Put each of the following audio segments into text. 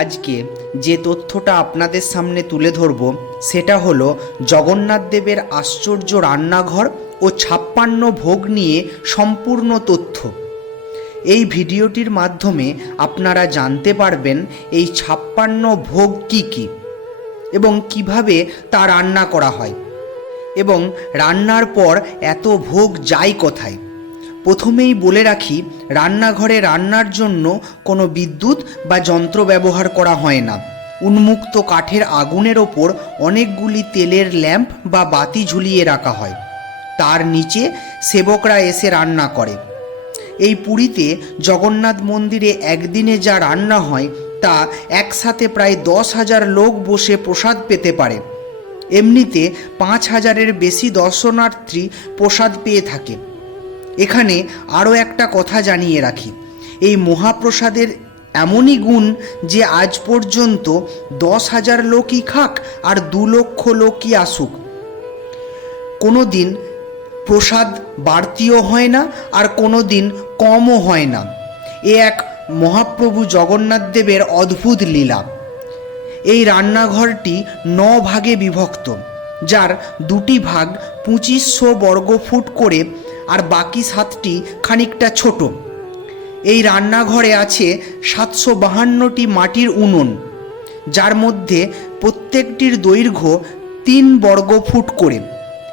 আজকে যে তথ্যটা আপনাদের সামনে তুলে ধরব সেটা হলো জগন্নাথ দেবের আশ্চর্য রান্নাঘর ও 56 ভোগ নিয়ে সম্পূর্ণ তথ্য। এই ভিডিওটির মাধ্যমে আপনারা জানতে পারবেন এই 56 ভোগ কী কী এবং কিভাবে তা রান্না করা হয় এবং রান্নার পর এত ভোগ যায় কোথায়। প্রথমেই বলে রাখি, রান্নাঘরে রান্নার জন্য কোনো বিদ্যুৎ বা যন্ত্র ব্যবহার করা হয় না। উন্মুক্ত কাঠের আগুনের ওপর অনেকগুলি তেলের ল্যাম্প বা বাতি ঝুলিয়ে রাখা হয়, তার নিচে সেবকরা এসে রান্না করে। এই পুরীতে জগন্নাথ মন্দিরে একদিনে যা রান্না হয় তা একসাথে প্রায় 10,000 লোক বসে প্রসাদ পেতে পারে। এমনিতে 5,000-এর বেশি দর্শনার্থী প্রসাদ পেয়ে থাকে। এখানে আরও একটা কথা জানিয়ে রাখি, এই মহাপ্রসাদের এমনই গুণ যে আজ পর্যন্ত 10,000 লোকই খাক আর 2 লক্ষ লোকই আসুক, কোনো দিন প্রসাদ বাড়তিও হয় না আর কোনো দিন কমও হয় না। এ এক মহাপ্রভু জগন্নাথ দেবের অদ্ভুত লীলা। এই রান্নাঘরটি 9 ভাগে বিভক্ত, যার 2টি ভাগ 2500 বর্গফুট করে আর বাকি 7টি খানিকটা ছোট। এই রান্নাঘরে আছে 752টি মাটির উনুন, যার মধ্যে প্রত্যেকটির দৈর্ঘ্য 3 বর্গফুট করে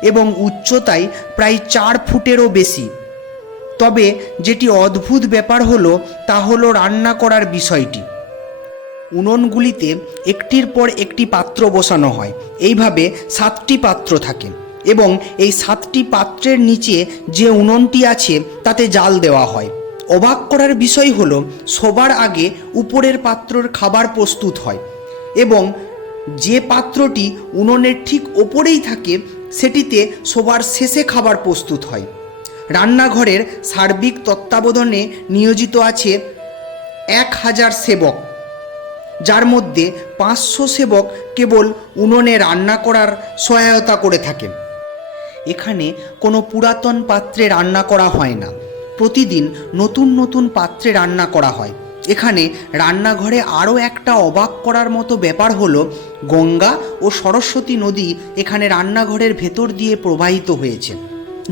এবং উচ্চতায় প্রায় 4 ফুটেরও বেশি। তবে যেটি অদ্ভুত ব্যাপার হলো তা হলো রান্না করার বিষয়টি। উনুনগুলিতে একটির পর একটি পাত্র বসানো হয়, এইভাবে 7টি পাত্র থাকে এবং এই 7টি পাত্রের নিচে যে উনুনটি আছে তাতে জাল দেওয়া হয়। অবাক করার বিষয় হলো সবার আগে উপরের পাত্রের খাবার প্রস্তুত হয় এবং যে পাত্রটি উনুনের ঠিক ওপরেই থাকে সেটিতে সবার শেষে খাবার প্রস্তুত হয়। রান্নাঘরের সার্বিক তত্ত্বাবধানে নিয়োজিত আছে 1000 সেবক, যার মধ্যে 500 সেবক কেবল উনুনে রান্না করার সহায়তা করে থাকেন। এখানে কোনো পুরাতন পাত্রে রান্না করা হয় না, প্রতিদিন নতুন নতুন পাত্রে রান্না করা হয়। এখানে রান্নাঘরে আরও একটা অবাক করার মতো ব্যাপার হলো গঙ্গা ও সরস্বতী নদী এখানে রান্নাঘরের ভেতর দিয়ে প্রবাহিত হয়েছে,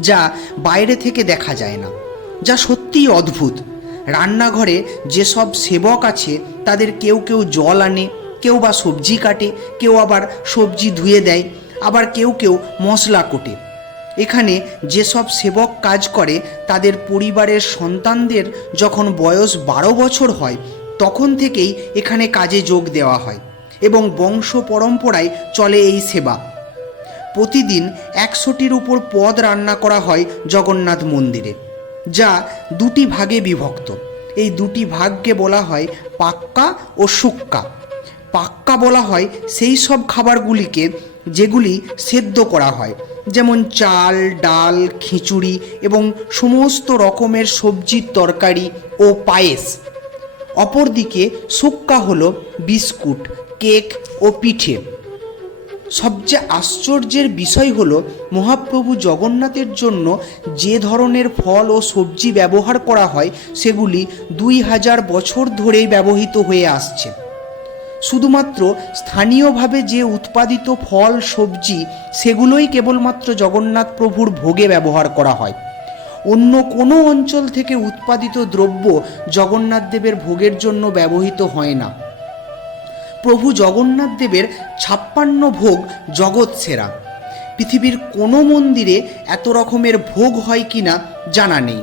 যা বাইরে থেকে দেখা যায় না, যা সত্যিই অদ্ভুত। রান্নাঘরে যেসব সেবক আছে তাদের কেউ কেউ জল আনে, কেউ বা সবজি কাটে, কেউ আবার সবজি ধুয়ে দেয়, আবার কেউ কেউ মশলা কোটে। এখানে যেসব সেবক কাজ করে তাদের পরিবারের সন্তানদের যখন বয়স 12 বছর হয় তখন থেকেই এখানে কাজে যোগ দেওয়া হয় এবং বংশ পরম্পরায় চলে এই সেবা। প্রতিদিন 100টির উপর পদ রান্না করা হয় জগন্নাথ মন্দিরে, যা 2টি ভাগে বিভক্ত। এই 2টি ভাগকে বলা হয় পাক্কা ও শুক্কা। পাক্কা বলা হয় সেই সব খাবারগুলিকে যেগুলি সেদ্ধ করা হয়, যেমন চাল, ডাল, খিচুড়ি এবং সমস্ত রকমের সবজির তরকারি ও পায়েস। অপরদিকে শুক্কা হলো বিস্কুট, কেক ও পিঠে। সবচেয়ে আশ্চর্যের বিষয় হলো মহাপ্রভু জগন্নাথের জন্য যে ধরনের ফল ও সবজি ব্যবহার করা হয় সেগুলি 2000 বছর ধরেই ব্যবহৃত হয়ে আসছে। শুধুমাত্র স্থানীয়ভাবে যে উৎপাদিত ফল সবজি সেগুলোই কেবলমাত্র জগন্নাথ প্রভুর ভোগে ব্যবহার করা হয়। অন্য কোনো অঞ্চল থেকে উৎপাদিত দ্রব্য জগন্নাথ দেবের ভোগের জন্য ব্যবহৃত হয় না। প্রভু জগন্নাথ দেবের 56 ভোগ জগৎ সেরা। পৃথিবীর কোনো মন্দিরে এত রকমের ভোগ হয় কিনা জানা নেই।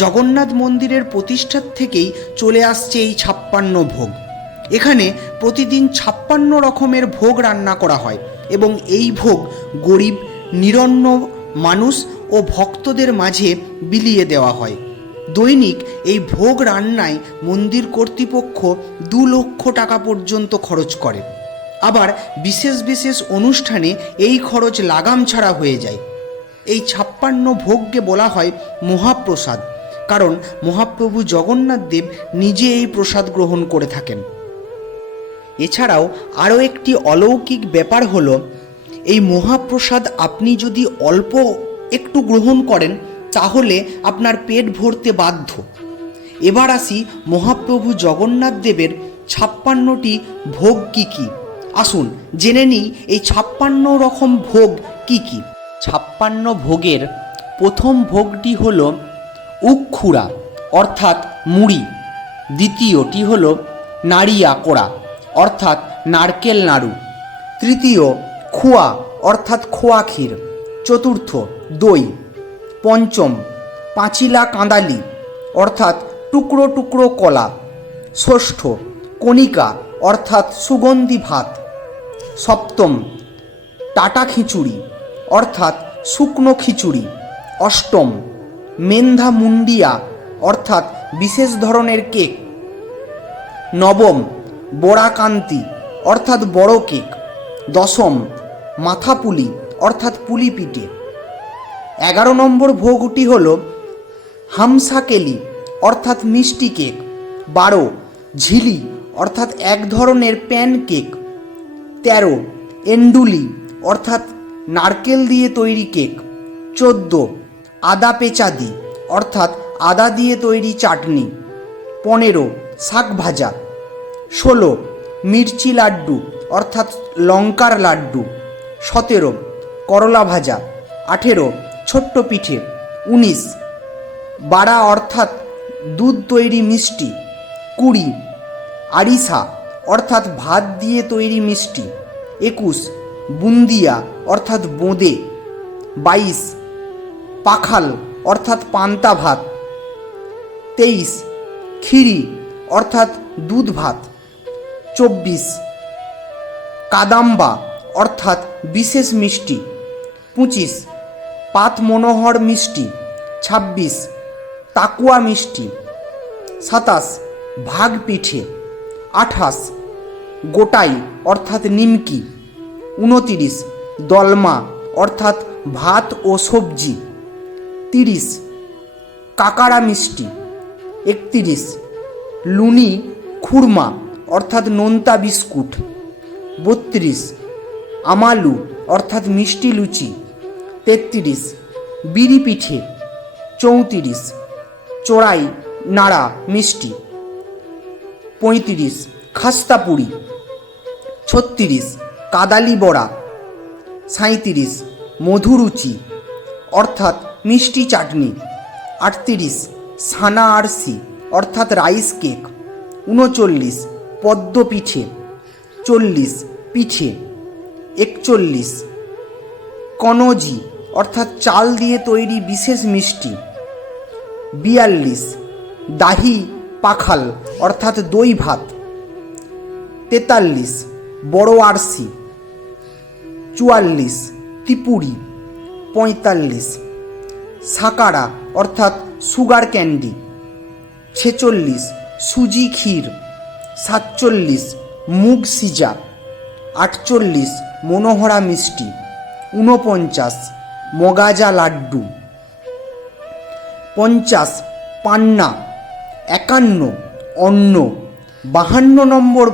জগন্নাথ মন্দিরের প্রতিষ্ঠার থেকেই চলে আসছে এই 56 ভোগ। এখানে প্রতিদিন 56 রকমের ভোগ রান্না করা হয় এবং এই ভোগ গরিব, নিরন্ন মানুষ ও ভক্তদের মাঝে বিলিয়ে দেওয়া হয়। দৈনিক এই ভোগ রান্নায় মন্দির কর্তৃপক্ষ 2 লক্ষ টাকা পর্যন্ত খরচ করে। আবার বিশেষ বিশেষ অনুষ্ঠানে এই খরচ লাগাম ছাড়া হয়ে যায়। এই 56 ভোগকে বলা হয় মহাপ্রসাদ, কারণ মহাপ্রভু জগন্নাথ দেব নিজে এই প্রসাদ গ্রহণ করে থাকেন। এছাড়াও আরও একটি অলৌকিক ব্যাপার হলো এই মহাপ্রসাদ আপনি যদি অল্প একটু গ্রহণ করেন তাহলে আপনার পেট ভরতে বাধ্য। এবার আসি মহাপ্রভু জগন্নাথ দেবের 56টি ভোগ কি কি? আসুন জেনে নিই এই 56 রকম ভোগ কি কি। 56 ভোগের প্রথম ভোগটি হল উক্ষুরা অর্থাৎ মুড়ি, দ্বিতীয়টি হল নাড়িয়া কোড়া অর্থাৎ নারকেল নাড়ু, তৃতীয় খোয়া অর্থাৎ খোয়া ক্ষীর, চতুর্থ দই, পঞ্চম পাঁচিলা কাঁদালি অর্থাৎ টুকরো টুকরো কলা, ষষ্ঠ কণিকা অর্থাৎ সুগন্ধি ভাত, সপ্তম টাটা খিচুড়ি অর্থাৎ শুকনো খিচুড়ি, অষ্টম মেন্ধা মুন্ডিয়া অর্থাৎ বিশেষ ধরনের কেক, নবম বড়াকান্তি অর্থাৎ বড় কেক, দশম মাথাপুলি অর্থাৎ পুলি পিঠে, 11 নম্বর ভোগটি হল হামসাকেলি অর্থাৎ মিষ্টি কেক, 12 ঝিলি অর্থাৎ এক ধরনের প্যান কেক, 13 এন্ডুলি অর্থাৎ নারকেল দিয়ে তৈরি কেক, 14 আদা পেঁচাদি অর্থাৎ আদা দিয়ে তৈরি চাটনি, 15 শাক ভাজা, 16 মির্চি লাড্ডু অর্থাৎ লঙ্কার লাড্ডু, 17 করলা ভাজা, 18 ছোট্ট পিঠে, 19 বাড়া অর্থাৎ দুধ তৈরি মিষ্টি, 20 আরিসা অর্থাৎ ভাত দিয়ে তৈরি মিষ্টি, 21 বুন্দিয়া অর্থাৎ বোঁদে, 22 পাখাল অর্থাৎ পান্তা ভাত, 23 খিরি অর্থাৎ দুধ ভাত, 24 কাদাম্বা অর্থাৎ বিশেষ মিষ্টি, 25 পাত মনোহর মিষ্টি, 26 তাকুয়া মিষ্টি, 27 ভাগ পিঠে, 28 গোটাই অর্থাৎ নিমকি, 29 দলমা অর্থাৎ ভাত ও সবজি, 30 কাকারা মিষ্টি, 31 লুনি খুরমা অর্থাৎ নোনতা বিস্কুট, 32 আমালু অর্থাৎ মিষ্টি লুচি, 33 বিড়ি পিঠে, 34 চোরাই নাড়া মিষ্টি, 35 খাস্তা পুরি, 36 কাদালি বড়া, 37 মধুরুচি অর্থাৎ মিষ্টি চাটনি, 38 সানা আরসি অর্থাৎ রাইস কেক, 39 পদ্ম পিঠে, 40 পিঠে, 41 কনজি অর্থাৎ চাল দিয়ে তৈরি বিশেষ মিষ্টি, 42 দাহি পাখাল অর্থাৎ দই ভাত, 43 বড় আরসি, 44 ত্রিপুরি, 45 সাকারা অর্থাৎ সুগার ক্যান্ডি, 46 সুজি ক্ষীর, 47 মুগ সিজা, 48 মনোহরা মিষ্টি, 49 মগাজা লাড্ডু, 50 পান্না, 51 অন্ন, 52 নম্বর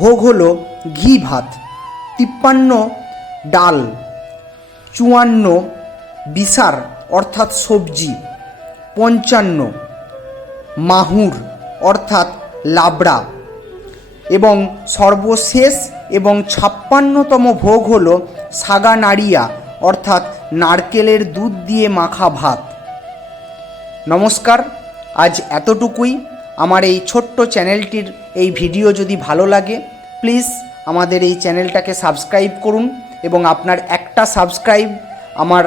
ভোগ হল ঘি ভাত, 53 ডাল, 54 বিসার অর্থাৎ সবজি, 55 মাহুর অর্থাৎ লাবড়া এবং সর্বশেষ এবং 56তম ভোগ হল সাগা নাড়িয়া অর্থাৎ নারকেলের দুধ দিয়ে মাখা ভাত। নমস্কার, আজ এতটুকুই। আমার এই ছোট্ট চ্যানেলটির এই ভিডিও যদি ভালো লাগে প্লিজ আমাদের এই চ্যানেলটাকে সাবস্ক্রাইব করুন এবং আপনার একটা সাবস্ক্রাইব আমার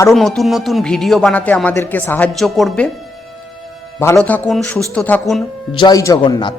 আরও নতুন নতুন ভিডিও বানাতে আমাদেরকে সাহায্য করবে। ভালো থাকুন, সুস্থ থাকুন। জয় জগন্নাথ।